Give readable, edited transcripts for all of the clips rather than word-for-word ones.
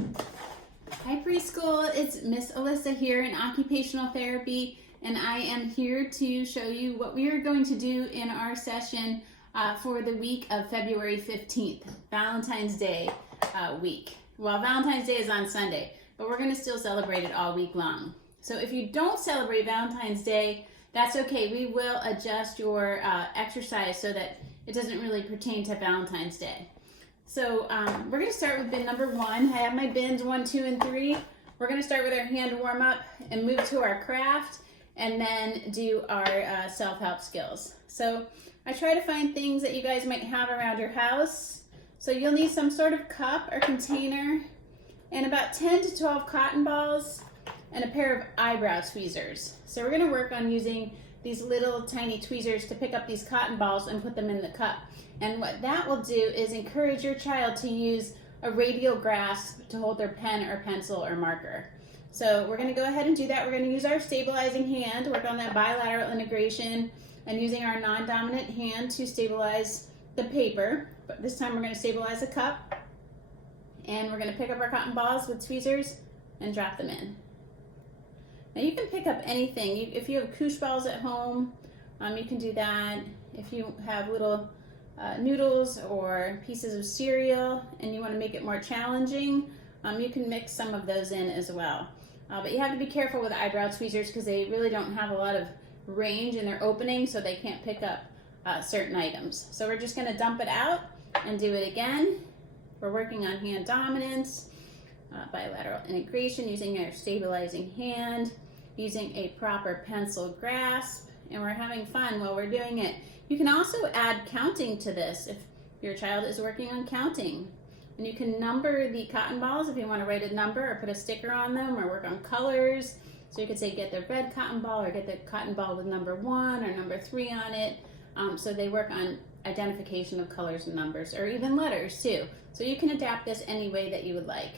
Hi preschool, it's Miss Alyssa here in Occupational Therapy, and I am here to show you what we are going to do in our session for the week of February 15th, Valentine's Day week. Well, Valentine's Day is on Sunday, but we're going to still celebrate it all week long. So if you don't celebrate Valentine's Day, that's okay. We will adjust your exercise so that it doesn't really pertain to Valentine's Day. So we're going to start with bin number 1. I have my bins 1, 2, and 3. We're going to start with our hand warm up and move to our craft and then do our self-help skills. So I try to find things that you guys might have around your house. So you'll need some sort of cup or container and about 10 to 12 cotton balls and a pair of eyebrow tweezers. So we're going to work on using these little tiny tweezers to pick up these cotton balls and put them in the cup. And what that will do is encourage your child to use a radial grasp to hold their pen or pencil or marker. So we're going to go ahead and do that. We're going to use our stabilizing hand, work on that bilateral integration, and using our non-dominant hand to stabilize the paper. But this time we're going to stabilize the cup. And we're going to pick up our cotton balls with tweezers and drop them in. Now you can pick up anything. If you have koosh balls at home, you can do that. If you have little noodles or pieces of cereal and you want to make it more challenging, you can mix some of those in as well. But you have to be careful with eyebrow tweezers because they really don't have a lot of range in their opening, so they can't pick up certain items. So we're just going to dump it out and do it again. We're working on hand dominance, bilateral integration, using our stabilizing hand, using a proper pencil grasp, and we're having fun while we're doing it. You can also add counting to this if your child is working on counting. And you can number the cotton balls if you want to write a number or put a sticker on them or work on colors. So you could say get the red cotton ball or get the cotton ball with number 1 or number 3 on it. So they work on identification of colors and numbers, or even letters too. So you can adapt this any way that you would like.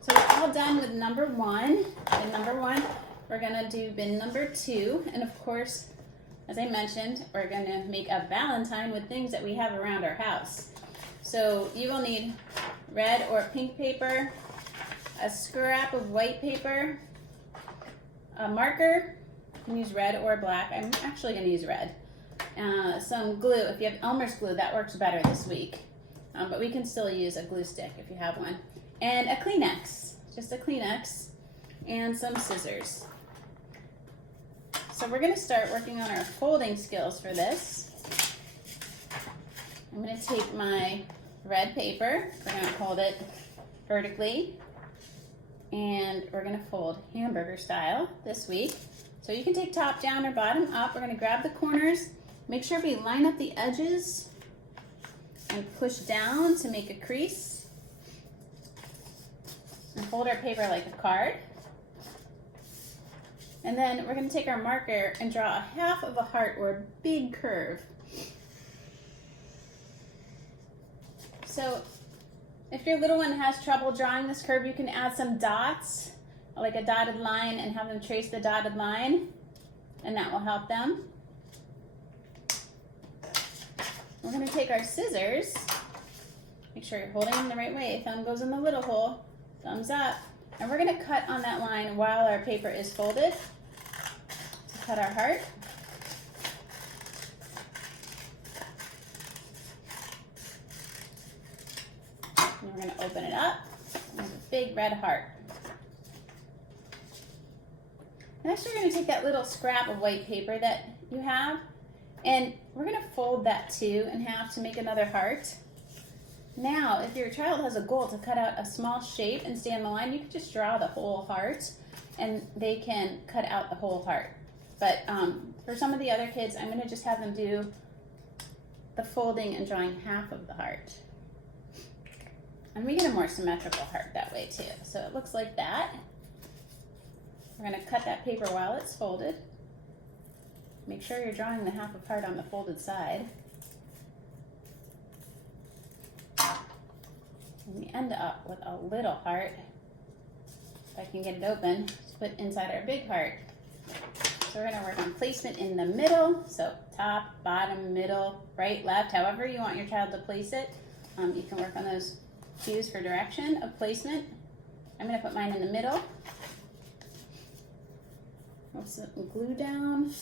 So we're all done with number 1. And number 1, we're gonna do bin number 2. And of course, as I mentioned, we're going to make a Valentine with things that we have around our house. So you will need red or pink paper, a scrap of white paper, a marker. You can use red or black. I'm actually going to use red. Some glue. If you have Elmer's glue, that works better this week. But we can still use a glue stick if you have one. And a Kleenex, just a Kleenex, and some scissors. So we're going to start working on our folding skills for this. I'm going to take my red paper, we're going to fold it vertically, and we're going to fold hamburger style this week. So you can take top down or bottom up. We're going to grab the corners, make sure we line up the edges, and push down to make a crease. And fold our paper like a card. And then we're going to take our marker and draw a half of a heart or a big curve. So if your little one has trouble drawing this curve, you can add some dots, like a dotted line, and have them trace the dotted line, and that will help them. We're going to take our scissors, make sure you're holding them the right way, thumb goes in the little hole, thumbs up, and we're going to cut on that line while our paper is folded to cut our heart. And we're going to open it up. There's a big red heart. Next, we're going to take that little scrap of white paper that you have, and we're going to fold that too in half to make another heart. Now, if your child has a goal to cut out a small shape and stay on the line, you can just draw the whole heart, and they can cut out the whole heart. But for some of the other kids, I'm going to just have them do the folding and drawing half of the heart. And we get a more symmetrical heart that way too. So it looks like that. We're going to cut that paper while it's folded. Make sure you're drawing the half of heart on the folded side. And we end up with a little heart. If I can get it open, to put inside our big heart. So we're going to work on placement in the middle. So top, bottom, middle, right, left, however you want your child to place it. You can work on those cues for direction of placement. I'm going to put mine in the middle. Put some glue down.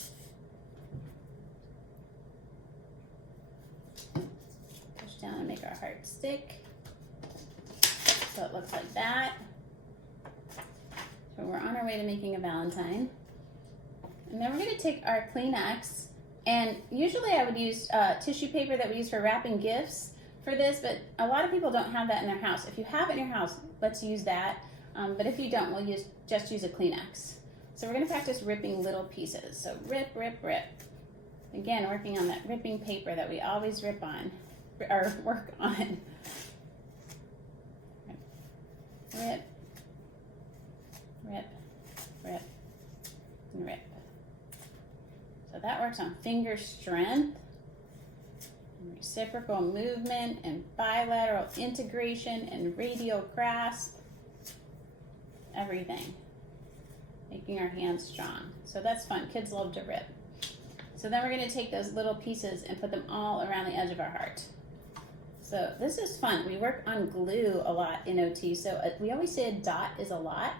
Push down and make our heart stick. So it looks like that. So we're on our way to making a Valentine. And then we're going to take our Kleenex, and usually I would use tissue paper that we use for wrapping gifts for this, but a lot of people don't have that in their house. If you have it in your house, let's use that. But if you don't, we'll just use a Kleenex. So we're going to practice ripping little pieces. So rip, rip, rip. Again, working on that ripping paper that we always rip on, or work on. Rip, rip, rip, and rip. So that works on finger strength, and reciprocal movement, and bilateral integration, and radial grasp, everything. Making our hands strong. So that's fun. Kids love to rip. So then we're going to take those little pieces and put them all around the edge of our heart. So this is fun. We work on glue a lot in OT. So we always say a dot is a lot,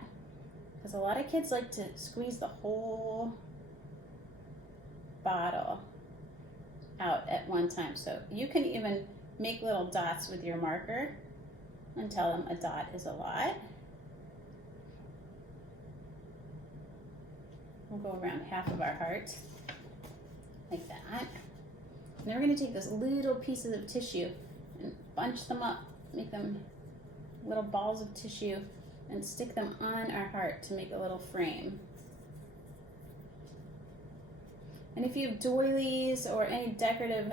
because a lot of kids like to squeeze the whole bottle out at one time. So you can even make little dots with your marker and tell them a dot is a lot. We'll go around half of our heart like that. And then we're going to take those little pieces of tissue and bunch them up, make them little balls of tissue, and stick them on our heart to make a little frame. And if you have doilies or any decorative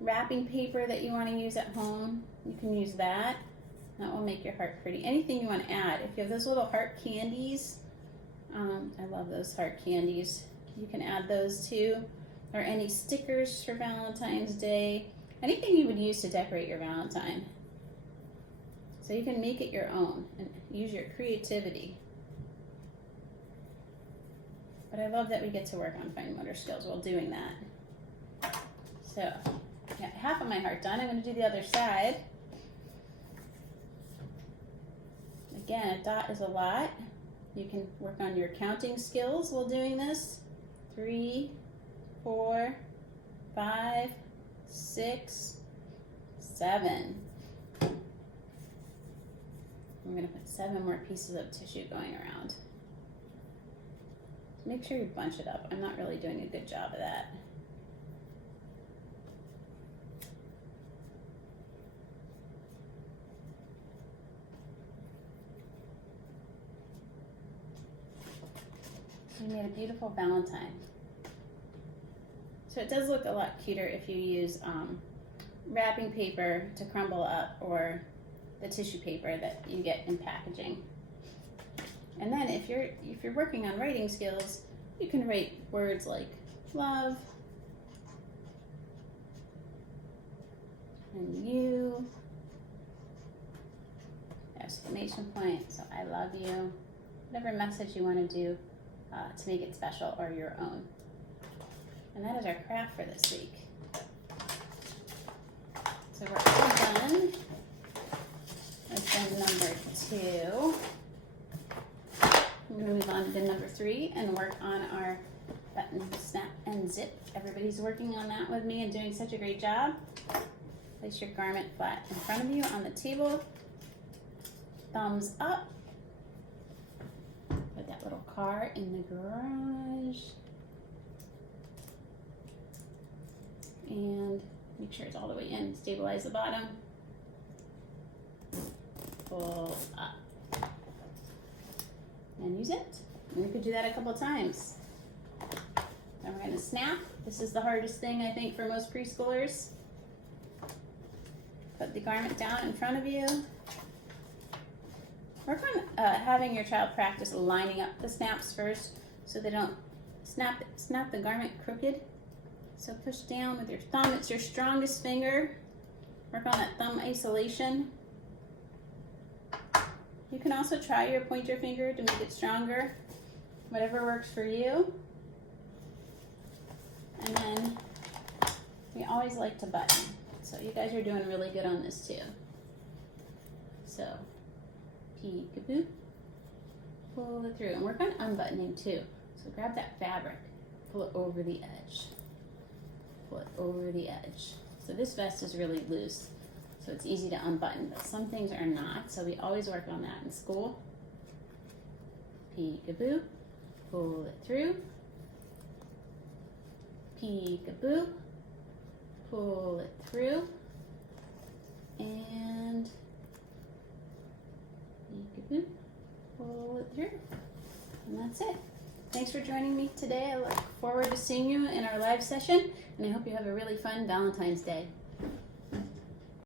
wrapping paper that you want to use at home, you can use that. That will make your heart pretty. Anything you want to add. If you have those little heart candies, I love those heart candies. You can add those too. Or any stickers for Valentine's Day. Anything you would use to decorate your Valentine. So you can make it your own and use your creativity. But I love that we get to work on fine motor skills while doing that. So, I got half of my heart done. I'm going to do the other side. Again, a dot is a lot. You can work on your counting skills while doing this. 3, 4, 5, 6, 7. I'm going to put 7 more pieces of tissue going around. Make sure you bunch it up. I'm not really doing a good job of that. You made a beautiful Valentine. So it does look a lot cuter if you use wrapping paper to crumble up, or the tissue paper that you get in packaging. And then if you're working on writing skills, you can write words like love and you, exclamation point, so I love you, whatever message you want to do to make it special or your own. And that is our craft for this week. So we're all done. That's bin number 2. I'm going to move on to bin number 3 and work on our button snap and zip. Everybody's working on that with me and doing such a great job. Place your garment flat in front of you on the table. Thumbs up. Put that little car in the garage. And make sure it's all the way in. Stabilize the bottom. Pull up. And use it. And you could do that a couple times. Then we're going to snap. This is the hardest thing, I think, for most preschoolers. Put the garment down in front of you. Work on having your child practice lining up the snaps first so they don't snap the garment crooked. So push down with your thumb. It's your strongest finger. Work on that thumb isolation. You can also try your pointer finger to make it stronger. Whatever works for you. And then we always like to button. So you guys are doing really good on this too. So peekaboo, pull it through. And work on unbuttoning too. So grab that fabric, pull it over the edge. Pull it over the edge. So this vest is really loose, so it's easy to unbutton, but some things are not, so we always work on that in school. Peekaboo, pull it through. Peekaboo, pull it through. And peekaboo, pull it through. And that's it. Thanks for joining me today. I look forward to seeing you in our live session, and I hope you have a really fun Valentine's Day.